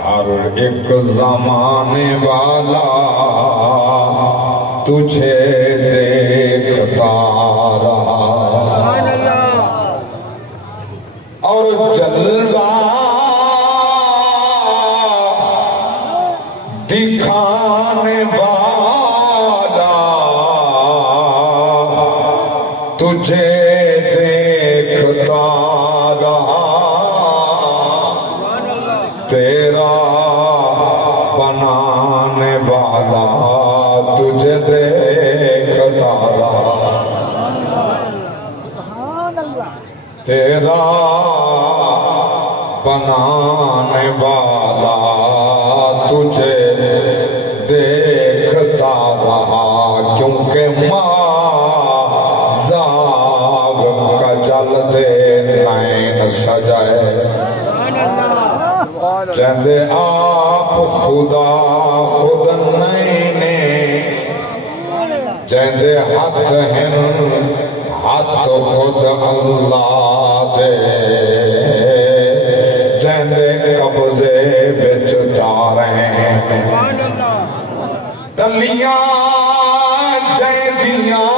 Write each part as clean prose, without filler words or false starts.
ہر ایک زمانے والا تجھے دیکھتا رہا اور جلوہ دکھانے والا تجھے دیکھتا رہا، تیرا بنانے والا تجھے دیکھتا رہا، تیرا بنانے والا تجھے دیکھتا رہا، کیونکہ زاغ کا جل دے نین سجائے جندے آپ خدا خود نینے، جندے ہاتھ ہن ہاتھ خود اللہ دے، جندے قبضے بچ داریں تلیاں جیدیاں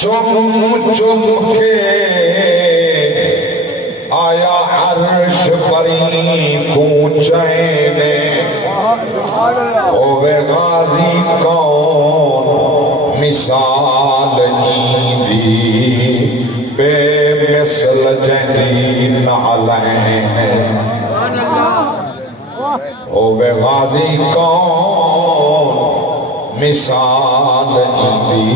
چم چم کے آیا عرش پری کونچائیں میں، ہوئے غازی کون مثال دی بے مثل جہی نالین میں، ہوئے غازی کون مثال دی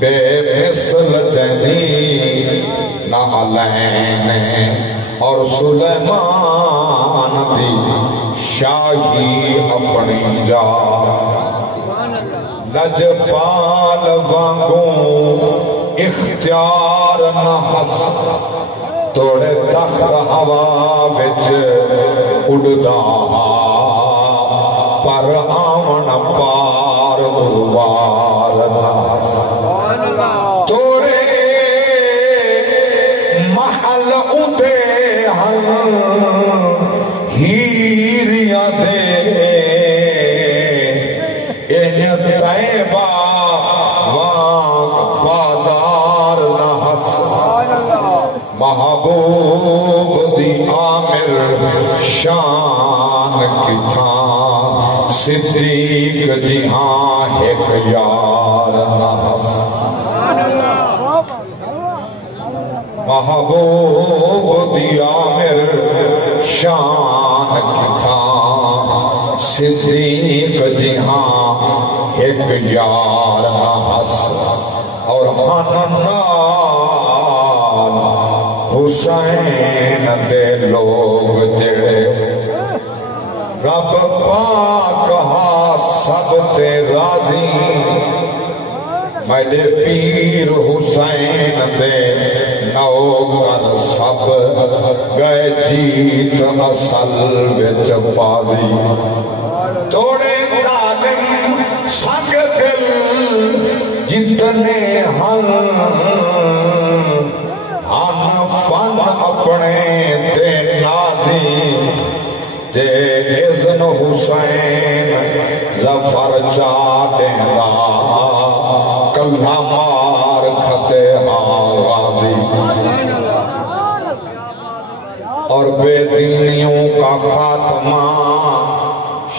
بے مثل جہی نالین، اور سلیمان دی شاہی اپنی جا، لجپال وانگوں اختیار نہ ہس، توڑے تخت ہوا وچ اڑدا پر آمن پار اروار نہ ہس، توڑے محل اندے ہن ہیریاں دے، ان طیبہ وانگ بازار نہ ہس، محبوب دی عامر شان کی تھا، صدیق جی ہاں ایک یار نہ ہس، محبوب دی عامر شان کی تھا، صدیق جی ہاں ایک یار نہ ہس، اور حنان حسین دے لوگ جڑے رب پاک ہا سب تے راضی، میرے پیر حسین دے نوکر سب گئے جیت اصل وچ بازی، توڑے ظالم سنگ دل جتنے ہن فن اپنے تے نازی، تے اذن حسین ظفر چاڑینا کلھا مار کھتے غازی، اور بے دینیوں کا خاتمہ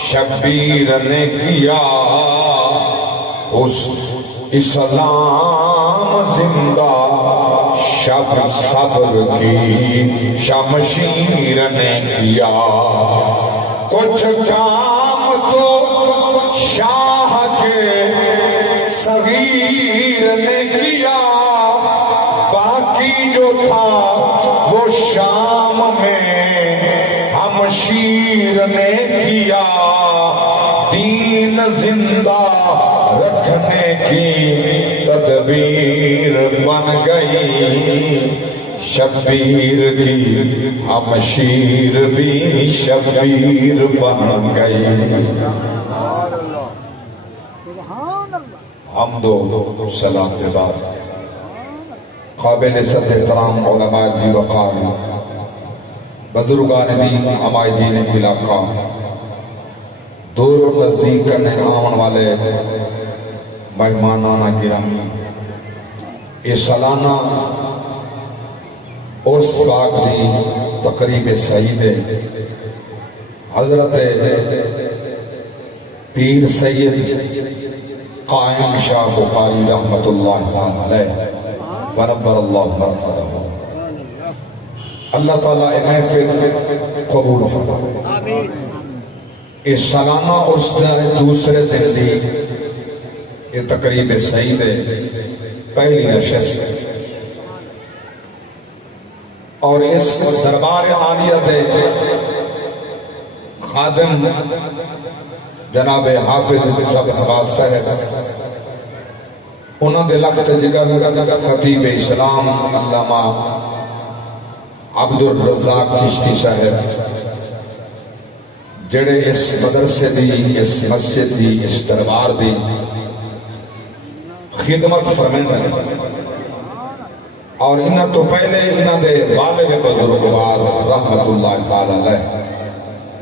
شبیر نے کیا، اس اسلام زندہ شب صبر کی شمشیر نے کیا، کچھ کام تو شاہ کے صغیر نے کیا، باقی جو تھا وہ شام میں ہمشیر نے کیا، دین زندہ رکھنے کی تدبیر بن گئی، شبیر کی ہمشیر بھی شبیر بن گئی، حمد و سلام کے بعد قابل عزت احترام علماء ذی وقار، بزرگان دین، عمائدین علاقہ، دور و نزدیک کرنے آمن والے مہمانانہ گرامی، یہ سالانہ عرس پاک دی تقریب سعید حضرت پیر سید قائم شاہ بخاری رحمت اللہ تعالی علیہ ونبر اللہ مرقدہ، اللہ تعالیٰ اے محفل قبول فرمائے۔ اس سالانہ عرس دوسرے دن دی یہ تقریب سعید پہلی نشست اور اس دربار عالیہ دے خادم جناب حافظ رب حواس صاحب، انہوں دے لخت جگر خطیب اسلام علامہ عبد الرزاق چشتی صاحب، جڑے اس مدرسے دی، اس مسجد دی، اس دربار دی خدمت فرمائیں، اور انہاں تو پہلے انہاں دے والد بزرگوار رحمت اللہ تعالی علیہ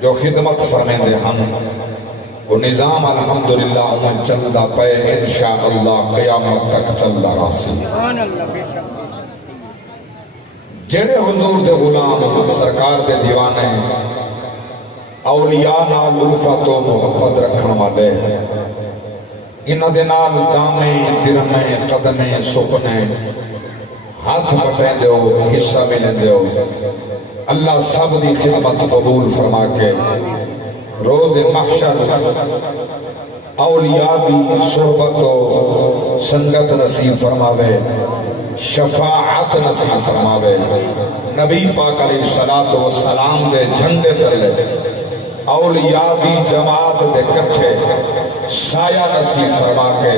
جو خدمت فرمائیں ہم، وہ نظام الحمدللہ انہاں چلدا پے انشاءاللہ قیامت تک چلدا راسی۔ جڑے حضور دے غلام سرکار دے دیوانے اولیاء نال الفت و محبت رکھن والے، انہاں دے نال دامیں درمیں قدمیں سکنے ہاتھ بٹیں دیو، حصہ ملیں دیو، اللہ سب دی خدمت قبول فرما کے روز محشر اولیاء دی صحبت و سنگت نصیب فرماوے، شفاعت نصیب فرماوے، نبی پاک علیہ السلام دے جھنڈے تلے اولیاء دی جماعت دے کٹھے سایہ نصیب فرما کے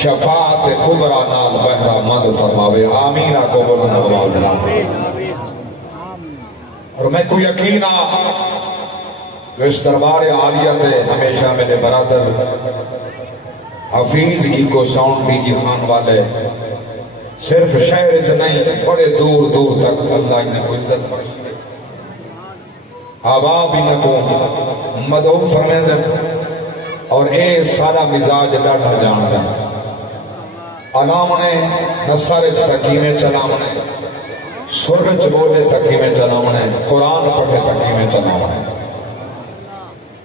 شفاعت کبرا نال بہرہ مند فرماوے، آمین کو بلند آوازنا۔ اور میں کو یقینا جو اس دربار عالیہ تے ہمیشہ میرے برادر Hafeez echo sound B G Khan والے صرف شہر اچھ نہیں، بڑے دور دور تک اللہ انہیں کو عزت بڑی آباب انہیں کو مدعو فرمین دیں، اور اے سارا مزاج ڈاٹا جان دیں، علامنے نصارج تقیمیں چلامنے، سرچ بولے تقیمیں چلامنے، قرآن پڑھے تقیمیں چلامنے،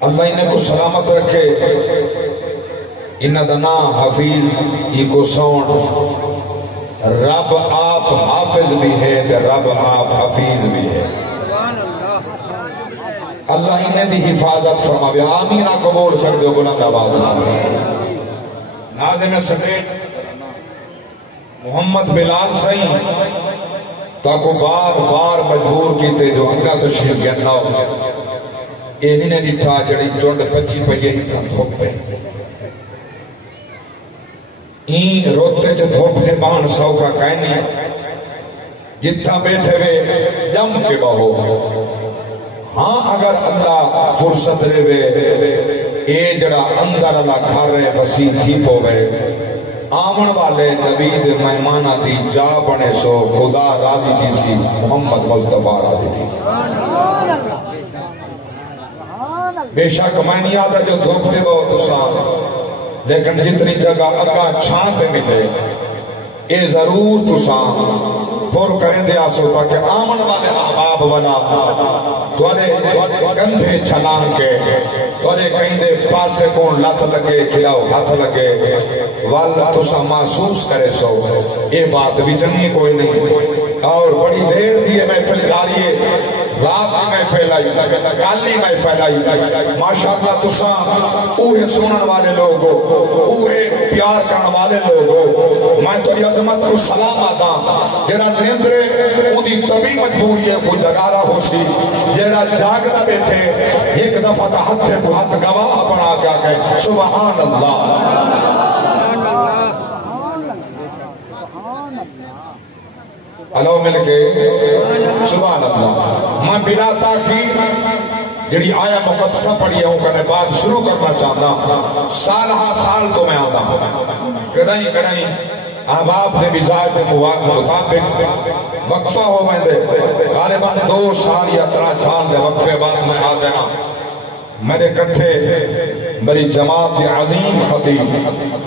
اللہ انہیں کو سلامت رکھے۔ انہ دنا حفیظ ایکو ساؤنڈ رب آپ حافظ بھی ہے تے رب آپ حفیظ بھی ہے، اللہ انہیں دی حفاظت فرماوے، آمین قبول سکتے ہو بلند آواز ناظم سٹیٹ محمد بلال سائیں تاکو بار بار مجبور کیتے جو انگا تشریف گھننا ہو، انہیں ڈٹھا جڑی جوڑ پچی پہ یہی تھا دھوپ پہ این روتے چھ دھوپ دے بان سوکھا کہنی جتھا بیٹھے وے جم کے بہو، ہاں اگر اللہ فرصت رہے وے اے جڑا اندر اللہ کھا رہے بسی تھی پوے، آمن والے نبی دے مہمانہ دی جا بنے سو خدا راضی کی سی، محمد مصطفیٰ راضی کی سی۔ بے شک میں نہیں آتا جو دھوپ دے بہت تسان، لیکن جتنی جگہ اگاں چھانتے ملے اے ضرور تسان پور کریں دے آسو تاکہ آمن والے احباب بنا توڑے گندھے چھلان کے توڑے کہیں دے پاسے کون لات لگے کھلاؤ ہاتھ لگے والا تسا محسوس کرے سو، اے بات بھی جنگی کوئی نہیں، اور بڑی دیر دیئے محفل جاری ہے، رات میں پھیلائی گالی میں پھیلائی، ماشاءاللہ تساں اوہے سنن والے لوگو، اوہے پیار کرن والے لوگو، میں توڑی عظمت کو سلام آتا، جیڑا نیندرے اُنہی طبی مجبوری ہے کوئی جگارہ ہو سی، جیڑا جاگتا بیٹھے ایک دفعہ تا ہتھے کو ہتھ گواہ پڑا کیا کہ سبحان اللہ، اللہ مل کے سبحان اللہ۔ میں بلا تاخیر جڑی آیا مقدسہ پڑھی ہوں کہ بات شروع کرنا چاہتا، سالہ سال تو میں آتا ہوں، کڑائیں احباب نے مزاج کے مطابق وقفہ ہو میں دے غالباً 2 سال یا 3 سال دے وقفے بعد میں آ دینا میرے کٹھے میری جماعت عظیم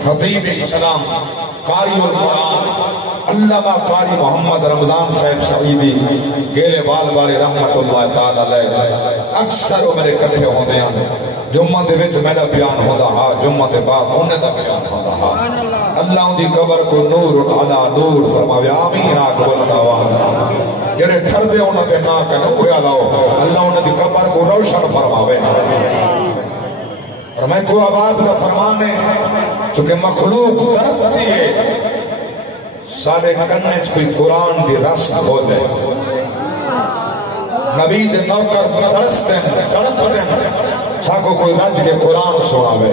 خطیب اسلام قاری القرآن علامہ قاری محمد رمضان صاحب سعیدی گیلے بال والے رحمت اللہ تعالی علیہ اکثر میرے کٹھے ہوندے ہیں جمعہ دے وچ میرا بیان ہوندا ہا جمعہ دے بعد انہیں دا بیان ہوندا ہا اللہ ان دی قبر کو نور علی نور فرماوے آمین آکھ بولنا آواز جڑے ٹھر دے انہاں دے نا کنے ہویا لاؤ اللہ ان دی قبر کو روشن فرماوے اور میں کو آباد دا فرمانے چونکہ مخلوق ترستی ہے ساڑھے کرنے کوئی قرآن دی رس کھولے نبی دے نوکر ترستے ہیں تڑپتے ہیں ساکو کوئی رج کے قرآن سناوے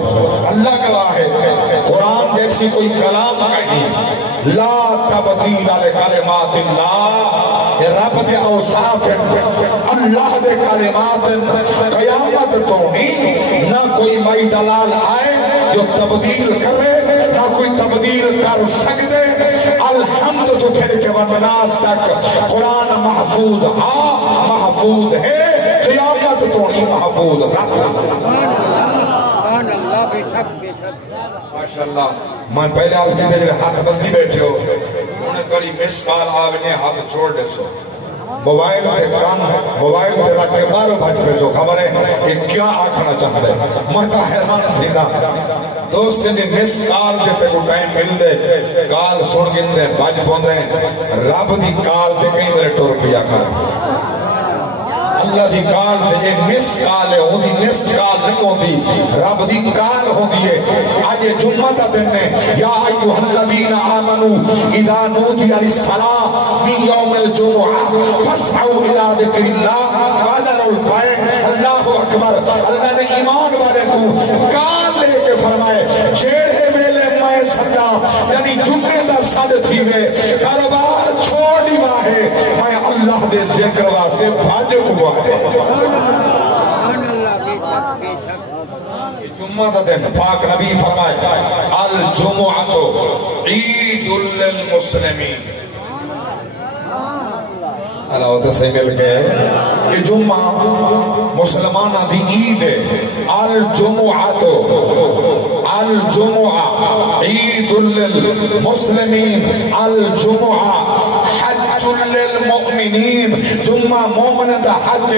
اللہ گواہ ہے قرآن جیسی کوئی کلام نہیں لا تبدیل لکلمات اللہ یہ رب دے اوصاف اللہ دے کلمات قیامت تو نہیں نہ کوئی مئی دلال آئے جو تبدیل کرے نہ کوئی تبدیل کر سکتے الحمد تو پھر کے وناس تک قرآن محفوظ محفوظ ہے قیامت تو نہیں محفوظ ماشاءاللہ میں پہلے آپ کی دیجھے ہاتھ بندی بیٹھے ہو انہیں کری مس کال آونے ہاتھ چھوڑ دے سو موبائل تے کام موبائل تے رکھ کے مارو بھاج پہ جو خبر ہے یہ کیا آکھنا چاہتا ہے میں تا حیران تھی نا دوست نے مس کال جتے کو ٹائم مل دے کال سن گن دے بھاج پون دے رب دی کال تے کہیں میرے ٹور پیا کر اللہ دی کال تے یہ مس کال ہے ہوں دی مس کال نہیں ہوں دی رب دی کال ہوں دی ہے آج جمعہ تا دن نے یا ایوہ الذین آمنوا اذا نودی علی الصلاة من یوم الجمعہ فاسعوا الى ذکر اللہ قادر القائع اللہ اکبر اللہ نے ایمان والے کو کال لے کے فرمائے جیڑے میلے میں سجا یعنی جمعے دا صد تھی ہوئے کاروبار چھوڑی واہے میں اللہ دے ذکر واسطے بھاجے کو جمعہ دا دن پاک نبی فرمائے الجمعہ عید للمسلمین اللہ ہوتا صحیح مل گئے یہ جمعہ مسلمانہ دی عید ہے الجمعہ عید للمسلمین الجمعہ حج للمؤمنین جمعہ مومن دا حج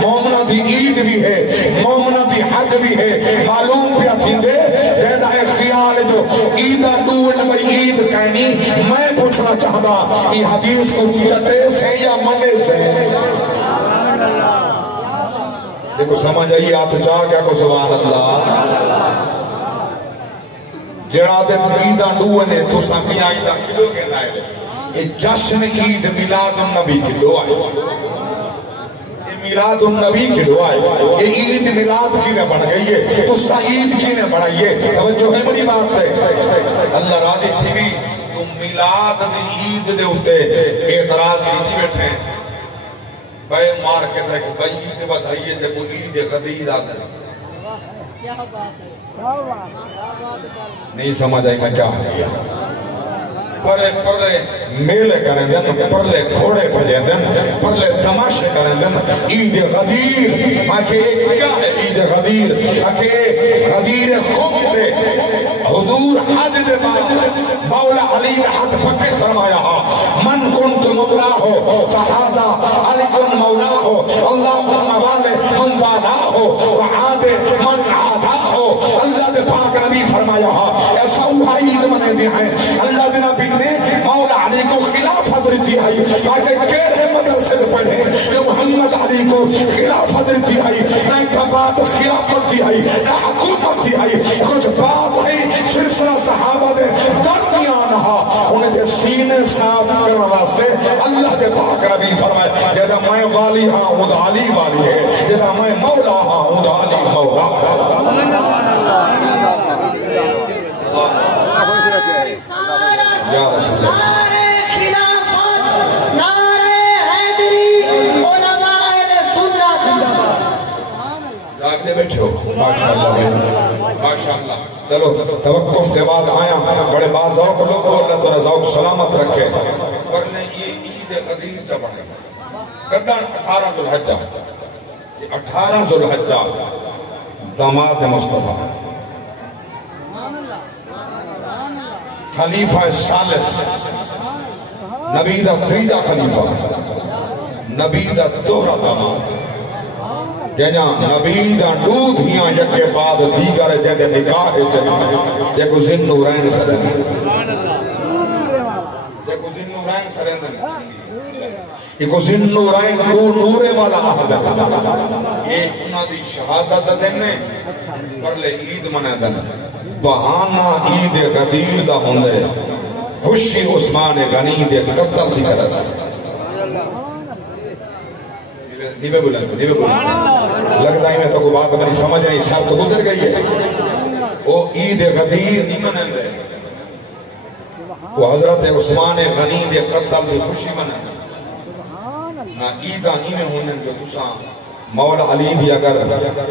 مومن دی عید بھی ہے مومن دی حج بھی ہے معلوم پیا تھیندے جیدہ خیال جو عیدہ دون بھئی عید کہنی میں پوچھنا چاہتا یہ حدیث کو چٹے سے یا منے سے دیکھو سمجھ آئیے آت چاہ کیا کو سبحان اللہ جڑا دے عیدہ دونے تو سمی عیدہ کلو کے نائے یہ جشن عید میلاد النبی کلو آئے یہ میلاد النبی کلو آئے یہ عید میلاد کی نے بڑھ گئی ہے تو سعید کی نے بڑھائی ہے توجہ ہے بڑی بات ہے اللہ راضی تھی بھی تم میلاد دی عید دے ہوتے اعتراض کی بیٹھے ہیں بھائی مار کے تھے کہ بھائی عید بدھائیے تھے کوئی عید غدیر آدھر نہیں سمجھ آئی میں کیا ہو گیا پرلے میلے کریں دن پرلے گھوڑے بجے دن پرلے تماشے کریں دن عید غدیر آکھے کیا ہے عید غدیر آکھے غدیر خوب تھے حضور حج دے مولا علی حد پکڑ فرمایا من کنت مولا ہو فہادہ علی کن مولا ہو اللہ والے من والا ہو وعاد من عادا ہو اللہ دے پاک نبی فرمایا ایسا عید منے دیا ہے اللہ دے نبی نے مولا علی کو خلافت رتی ہے تاکہ کیڑے مدرسے پڑھے کہ محمد علی کو خلافت رتی ہے نہ کبات خلافت دی ہے نہ حکومت دی ہے کچھ بات ہے سلسلہ صحابہ دے درمیان ہا انہیں دے سینے صاف کرنے واسطے اللہ دے پاک نبی فرمائے جیدہ میں والی ہاں ہوں علی والی ہے جیدہ میں مولا ہاں ہوں علی مولا یا رسول اللہ نعرہ خلافت نعرہ حیدری علماء سنت جاگنے بیٹھے ہو ماشاءاللہ ماشاءاللہ چلو توقف کے بعد آیا بڑے باز ذوق لوگ اللہ تعالیٰ ذوق سلامت رکھے ورنہ یہ عید غدیر جب بنے گا 18 ذو الحجہ 18 ذو الحجہ داماد مصطفیٰ خلیفہ ثالث نبی دا تریجا خلیفہ نبی دا دوہرا داماد جنہاں نبی دا دودھ ہیاں یکے بعد دیگر جنہے نکاح چلی دیکھو زن نورین سرندن دیکھو زن نورین سرندن ایکو زن نورین نورے والا آہد یہ انہاں دی شہادت دینے پرلے عید منے دن بہانہ عید غدیر دا ہوندے خوشی عثمان غنی دے قتل دی کرتا نیوے بلند لگتا ہی میں تو کو بات میری سمجھ نہیں شاید تو گزر گئی ہے وہ عید غدیر نہیں منندے وہ حضرت عثمان غنی دے قتل دی خوشی منندے نا عیدہ ہی میں ہونے جو تساں مولا علی دی اگر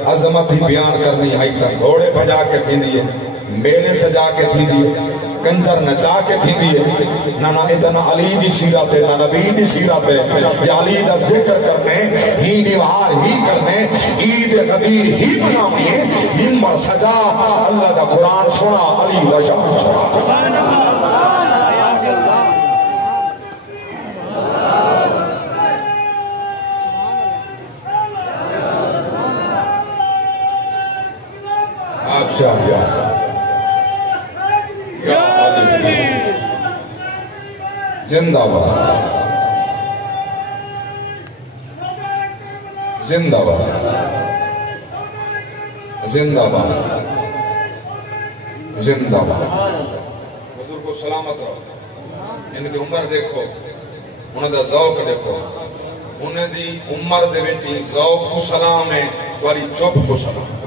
عظمت ہی بیان کرنی ہے تک گھوڑے بجا کے تھی دیئے میلے سجا کے تھی دیئے کنجر نچا کے تھی دیئے نہ اتنا علی دی سیرت ہے نہ نبی دی سیرت ہے کہ علی دا ذکر کرنے ہی دیوار ہی کرنے عید غدیر ہی بناویں منبر سجا اللہ دا قرآن سنا علی رجا اچھا یا علی زندہ باد زندہ باد زندہ باد زندہ باد حضور کو سلامت رہو ان کی عمر دیکھو انہیں دا ذوق دیکھو انہیں دی عمر دے وچی ذوق کو سلام ہے والی چوپ کو سلام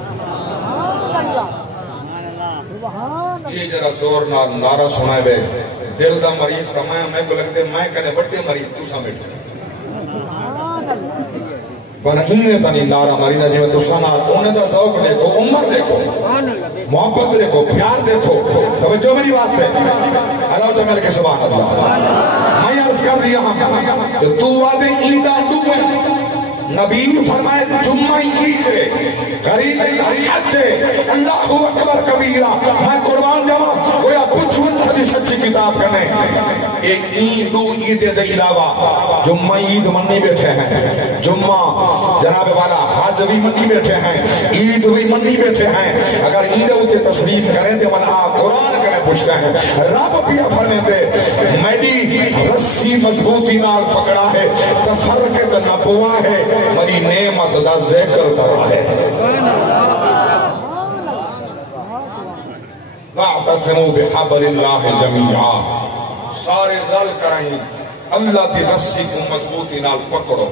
یہ جرا زور نعرہ سنائے بے دل دا مریض کا میں کو لگتے میں کنے بڑے مریض تو سامنے بنا انہیں تا نہیں نعرہ مریض جی میں تو سنا انہیں دا ذوق دیکھو عمر دیکھو محبت دیکھو پیار دیکھو توجہ میری بات ہے اللہ تعالیٰ کے سبحان اللہ میں عرض کر دیا ہاں کہ تو وعدے عیدہ ڈوبے نبی فرمائے جمعہ عید غریب حج اللہ اکبر کبیرہ میں قربان جاؤں کوئی پوچھوں حدیث سچی کتاب کرنے ایک عید دو عید دے علاوہ جمعہ عید منی بیٹھے ہیں جمعہ جناب والا حج بھی منی بیٹھے ہیں عید بھی منی بیٹھے ہیں اگر عید ہوتے تصریف کریں تے والا قرآن کریں پوچھتے ہیں رب پیا فرمے دے میری رسی مضبوطی نال پکڑا ہے تفرقت نبوا ہے مری نعمت دا ذکر کرا ہے وَاعْتَصِمُوا بِحَبْلِ اللَّهِ جَمِيعًا سارے رل کریں اللہ دی رسی کو مضبوطی نال پکڑو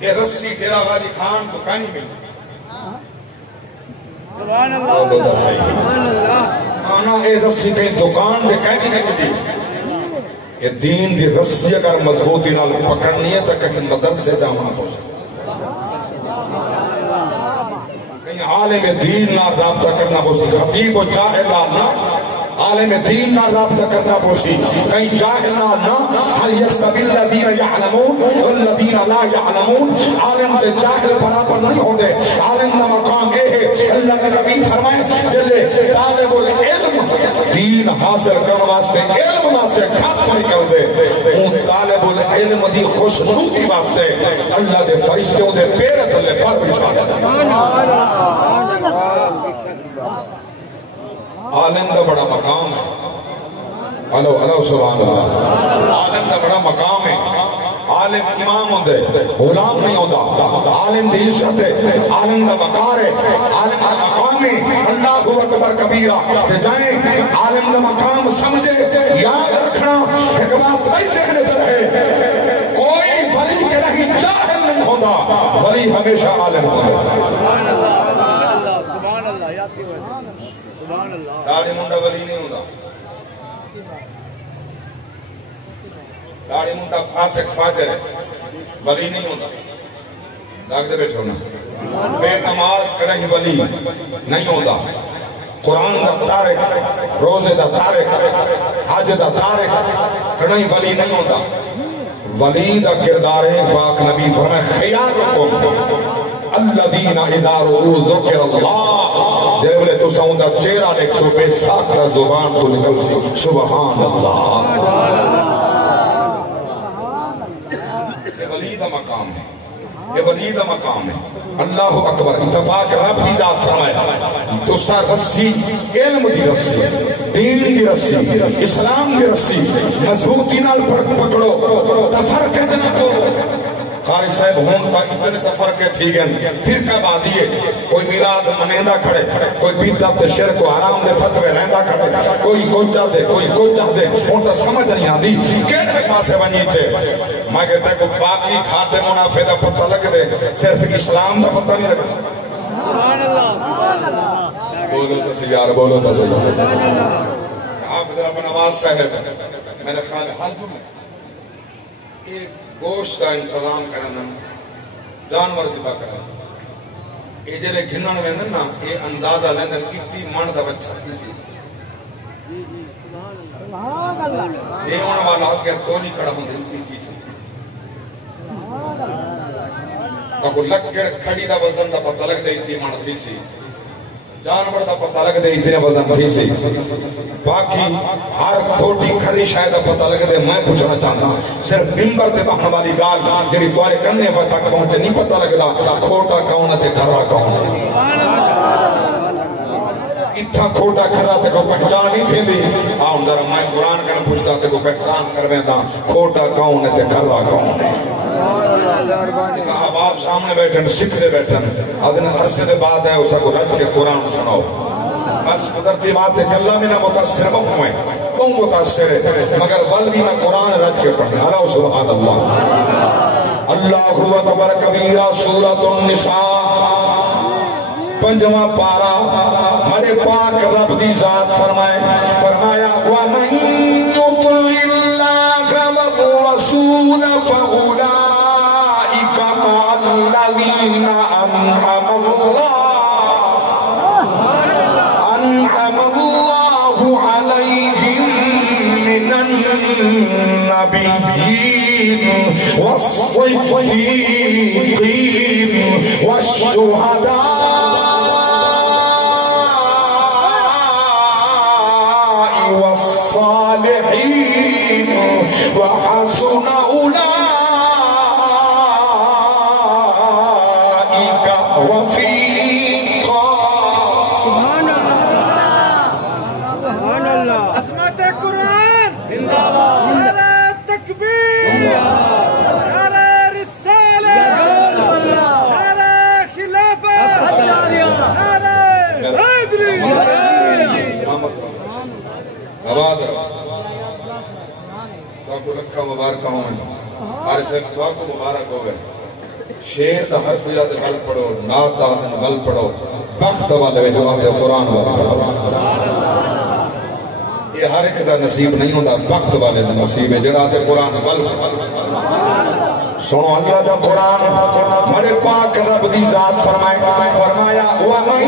یہ رسی تیرا غازی خان تو کہیں ملتی سبحان اللہ آنا اے رسی کہیں دکان دے کہیں نہیں دی یہ دین دی رسی اگر مضبوطی نال پکڑنی ہے تو کہیں مدرسے جانا ہو کہیں عالم دین نہ رابطہ کرنا پوسی خطیب و جاہل نہ عالم دین نہ رابطہ کرنا پوسی کہیں جاہل نہ حل یستبیل الذین یعلمون والذین لا یعلمون عالم تے جاہل برابر نہیں ہوندے عالم کا مقام یہ ہے اللہ نے نبی فرمائے جلے طالب العلم دین حاصل کرنے واسطے علم واسطے کھپ نکل دے اون طالب العلم دی خوشنودی واسطے اللہ دے فرشتے دے پیر تلے پر بچھا دے عالم دا بڑا مقام ہے اللہ سبحان اللہ عالم دا بڑا مقام ہے عالم امام ہوندے غلام نہیں ہوتا عالم دی عزت ہے عالم دا وقار ہے عالم دا مقام ہے اللہ اکبر کبیرہ کہ جائیں عالم دا مقام سمجھے یاد رکھنا ایک بات نہیں دیکھنے چاہے کوئی ولی کے نہیں جاہل نہیں ہوتا ولی ہمیشہ عالم ہوتا داڑھی منڈا ولی نہیں ہوتا داڑھی منڈا فاسق فاجر ہے ولی نہیں ہوتا داغ دے بیٹھے ہونا بے نماز کریں ولی نہیں ہوتا قرآن دا تارک، روزے دا تارک، حج دا تارک کڑائی ولی نہیں ہوتا. ولی دا کردار ہے پاک نبی فرمائے خیارکم الذین اذا رؤوا ذکر اللہ جنہیں بلے تو ساؤں دا چہرہ ایک سو بے ساکھ دا زبان تو نکل سی سبحان اللہ. یہ ولی دا مقام ہے، یہ ولی دا مقام ہے. اللہ اکبر. اتفاق رب دی ذات فرمائے تو سا رسی علم دی رسی، دین دی رسی، اسلام دی رسی مضبوطی نال پکڑو، تفرقہ نہ کرو. قاری صاحب ہون کا اتنے تفرقے تھی گئے فرقہ بادیے، کوئی میراد منیندہ کھڑے، کوئی بیدت شرک و حرام دے فتوے لیندہ کھڑے، کوئی کوچہ دے کوئی کوچہ دے. ان تا سمجھ نہیں آدھی کیڑے پاسے بنی چھے. میں کہتا ہے کہ باقی کھاتے منافع دا پتہ لگ دے، صرف اسلام دا پتہ نہیں لگا. بولو تو سیار، بولو تو سیار. حافظ رب نواز صاحب میں نے خیال حج میں ایک گوشت کا انتظام کرنا، جانور ذبح کرنا. یہ جلے گھنن ویندن نا یہ اندازہ لیندن کتی من دا بچہ نسی. دیوان والا آپ کے تولی کھڑا ہوں دلتی چیز کو لکڑ کھڑی دا وزن دا پتہ لگ دے اتنی من تھی سی، جانور دا پتہ لگ دے اتنے وزن تھی سی. باقی ہر کھوٹی کھری شاید دا پتہ لگ دے. میں پوچھنا چاہتا صرف ممبر دے بہن والی گال جنہی توارے کرنے تک پہنچے نہیں پتہ لگ دا کھوٹا کون ہے کھرا کون ہے. اتھا کھوٹا کھرا تے کو پہچان نہیں تھی دی آؤں در میں قرآن کرنا پوچھتا تے کو پہچان کرویں دا کھوٹا کون ہے کھرا کون ہے. اب آپ سامنے بیٹھن سکھ دے بیٹھن ادن عرصے دے بعد ہے اسا کو رج کے قرآن سناؤ. بس قدرتی بات ہے کہ اللہ میں نہ متاثر ہوئے کون متاثر ہے مگر ولدی میں قرآن رج کے پڑھنے. اللہ سبحان اللہ. اللہ اکبر کبیرہ سورۃ النساء پنجواں پارا ہمارے پاک رب دی ذات فرمایا وَمَن يُطِعِ اللَّهَ وَالرَّسُولَ فَأُولَٰئِكَ مَعَ الَّذِينَ أَنْعَمَ اللَّهُ عَلَيْهِم مِّنَ النَّبِيِّينَ وَالصِّدِّيقِينَ وَالشُّهَدَاءِ والصالحين وحسن أولئك رفيقا. سبحان الله. عظمت القرآن، نعرہ تکبیر، نعرہ رسالہ، نعرہ خلافت، نعرہ حیدری. آباد دعا کو رکھا مبارکہ ہوں میں فارس ہے دعا کو مبارک ہو گئے. شیر دا ہر کوئی آدھے غل پڑھو، نات دا آدھے غل پڑھو، بخت والے جو آدھے قرآن والا. یہ ہر ایک دا نصیب نہیں ہوتا، بخت والے دا نصیب ہے جڑا آدھے قرآن غل. سنو اللہ دا قرآن ہمارے پاک رب دی ذات فرمایا وَمَن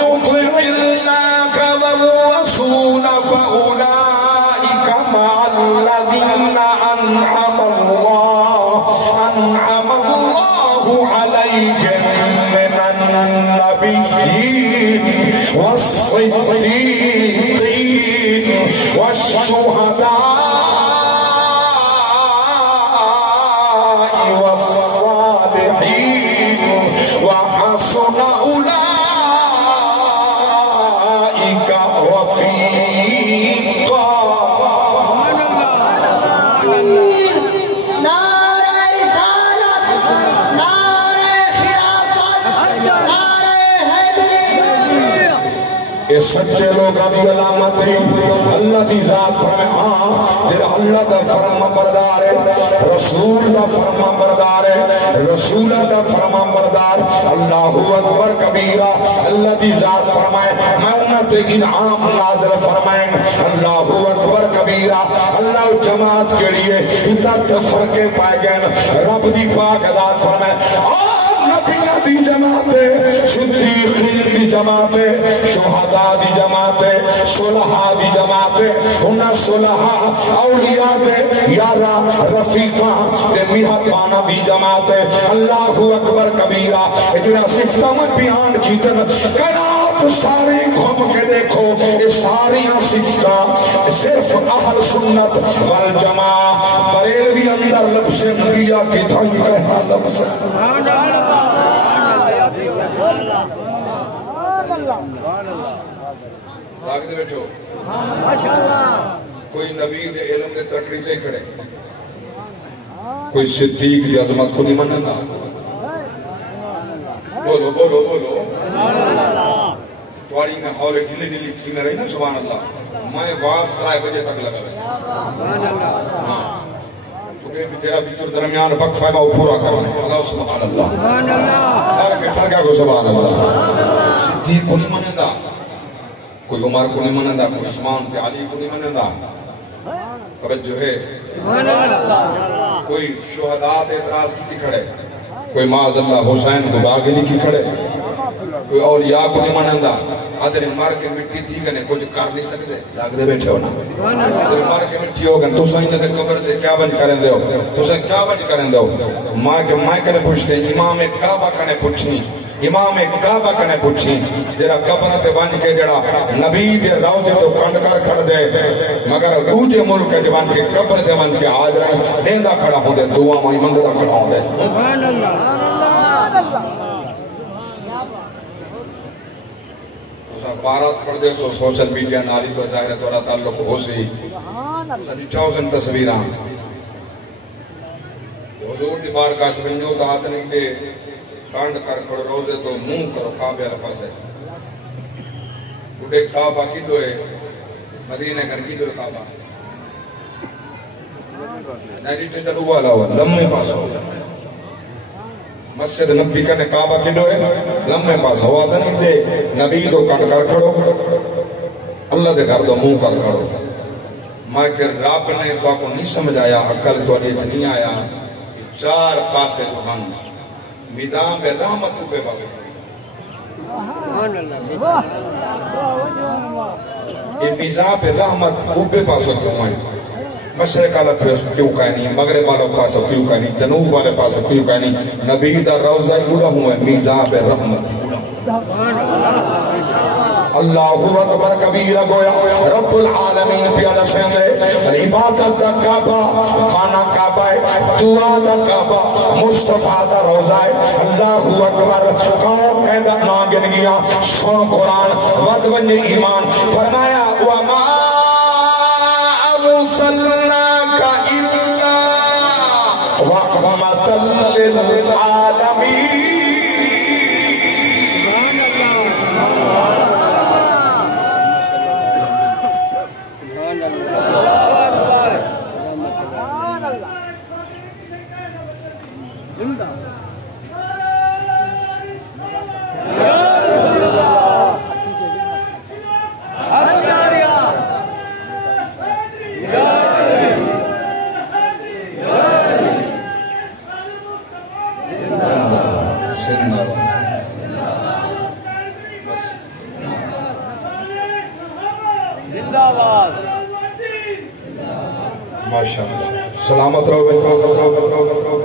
يُطِعِ اللَّهَ وَالرَّسُولَ فَأُولَٰئِكَ مَعَ الَّذِينَ أَنْعَمَ اللَّهُ عَلَيْهِم مِّنَ النَّبِيِّينَ وَالصِّدِّيقِينَ وَالشُّهَدَاءِ والصالحين وحسن أولئك رفيقا. نعرہ رسالت، نعرہ خلافت، نعرہ حیدری. یہ سچے لوگ ابھی علامت ہے. اللہ دی ذات فرمائے ہاں جیڑا اللہ دا فرما بردار ہے، رسول دا فرما بردار ہے، رسول دا فرما بردار. اللہ اکبر کبیرہ. اللہ دی ذات فرمائے میں انہوں تے انعام نازل فرمائیں. اللہ اکبر کبیرہ. اللہ جماعت کیڑی ہے اتنا تفرقے پائے گئے رب دی پاک ذات فرمائے نبیاں دی جماعت صدیقین دی جماعت شہداء دی جماعت صلحاء دی جماعت انہاں صلحاء اولیاء دے یارا رفیقہ دے میہتانا دی جماعت اللہ اکبر کبیرہ جڑا صفتہ میں بیان کیتن کائنات سارے گھوم کے دیکھو یہ ساریاں صفتہ صرف اہل سنت والجماع بریلوی اندر لفظ نبیہ کی تھائیں کہنا لفظ آگے دے بیٹھو کوئی نبی دے علم دے تکڑی چاہی کھڑے کوئی صدیق دی عظمت کو نہیں مننا بولو بولو بولو تواری میں حول ڈھلی ڈھلی کی میں رہی نا سبحان اللہ میں واز 3 بجے تک لگا رہا کیونکہ تیرا بیچور درمیان وقفہ ہے وہ پورا کرنے اللہ سبحان اللہ ہر کیا کو سبحان اللہ صدیق کو نہیں منندہ کوئی عمر کو نہیں منندہ کوئی عثمان کے علی کو نہیں منندہ توجہ ہے کوئی شہداء اعتراض کی کھڑے کوئی معاذ اللہ حسین کو باغلی کی کھڑے کوئی اولیاء کو نہیں منندہ آدھر مار کے مٹی تھی گنے کچھ کر نہیں سکتے لاگ دے بیٹھے ہونا آدھر مار کے مٹی ہو گئے تو سائیں دے قبر دے کیا بنج کریں دے ہو تو سائیں کیا بنج کریں دے ہو ماں کنے پوچھتے امام کعبہ کنے پوچھیں امام کعبہ کنے پوچھیں جڑا قبر تے بن کے جڑا نبی دے روضے تو کنڈ کر کھڑ دے مگر دوجے ملک کے بن کے قبر دے بن کے حاضر دیندا کھڑا ہوں دے دعا مائی منگدا کھڑا ہوں دے سبحان اللہ بارات پڑھ دے سو سوشل میڈیا نالی تو ظاہر ہے تورا تعلق ہو سی سبھی چوزن تصویران حضور دی بارگاہ چ ونجو تا آدمی دے کانڈ کر کھڑ روزے تو منہ کرو کعبے والے پاسے بڈے کعبہ کی دوئے مدینہ کر کی دوئے کعبہ نیری تے چلو والا ہوا لمحے پاس ہو مسجد نبی کا نے کعبہ کی دوئے لمحے پاس ہوا تھا نہیں دے نبی تو کانڈ کر کھڑو اللہ دے گھر دو منہ کر کھڑو میں کہ رب نے تو کو نہیں سمجھ آیا عقل تو نہیں آیا 4 پاسے تو ہم میدان بے رحمت پہ باقی یہ میزان پہ رحمت اوپے پاسو کیوں آئی مشرق والا کیوں کہیں نہیں مغرب والا پاسو کیوں کہیں نہیں جنوب والے پاسو کیوں کہیں نہیں نبی دا روزہ اڑا ہوں ہے میزان پہ رحمت اللہ اکبر کبیرہ گویا رب العالمین پیالا سیندے عبادت دا کعبہ خانہ کعبہ دعا دا کعبہ مصطفیٰ دا روزہ اللہ اکبر قوم کہندہ ناگن گیا سن قرآن ودون ایمان فرمایا وما ارسلناک الا رحمۃ للعالمین سلامت رہو